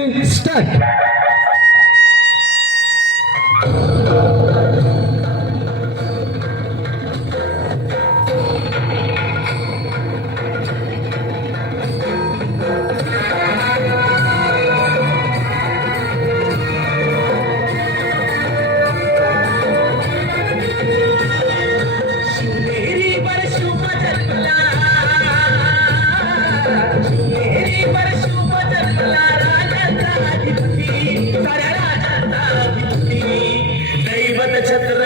Stuck. ಕ್ಷೇತ್ರ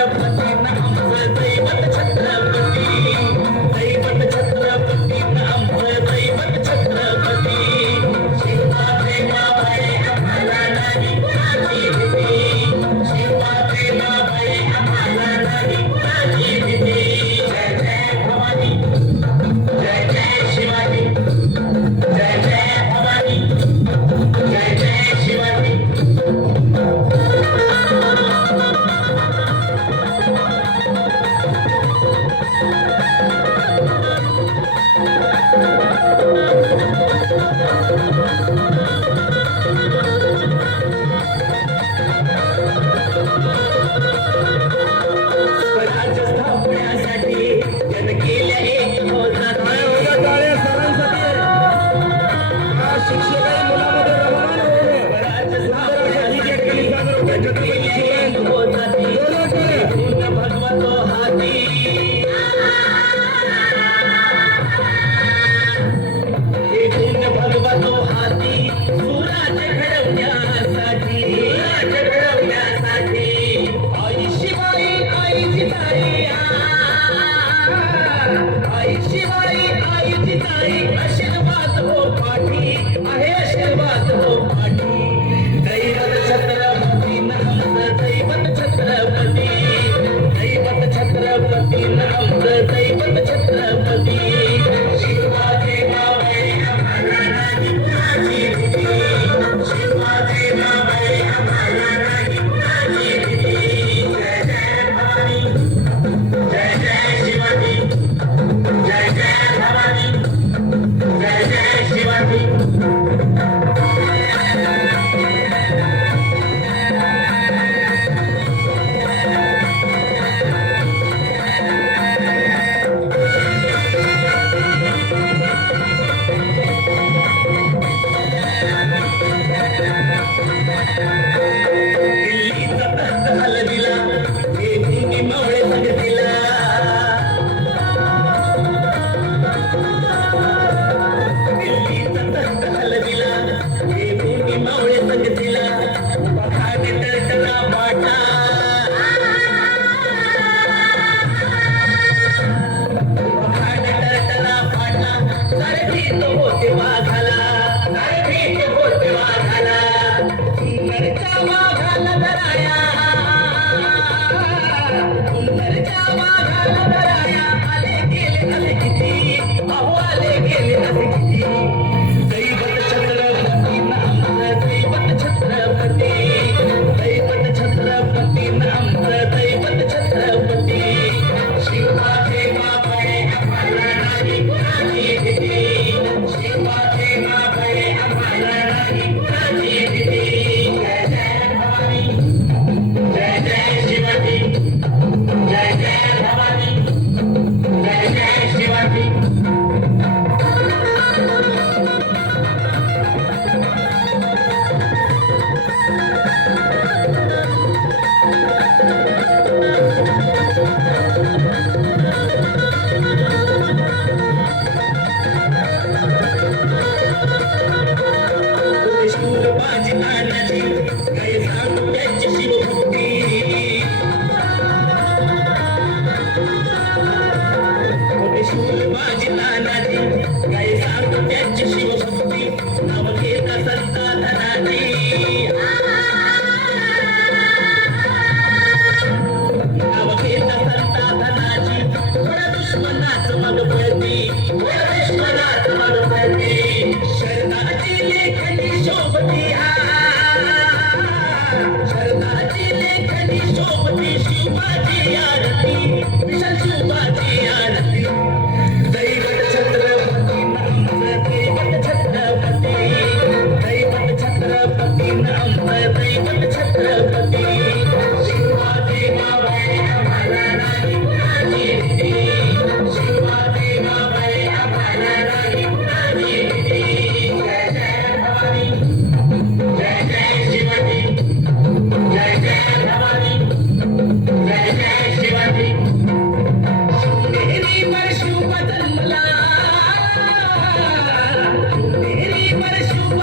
Thank you.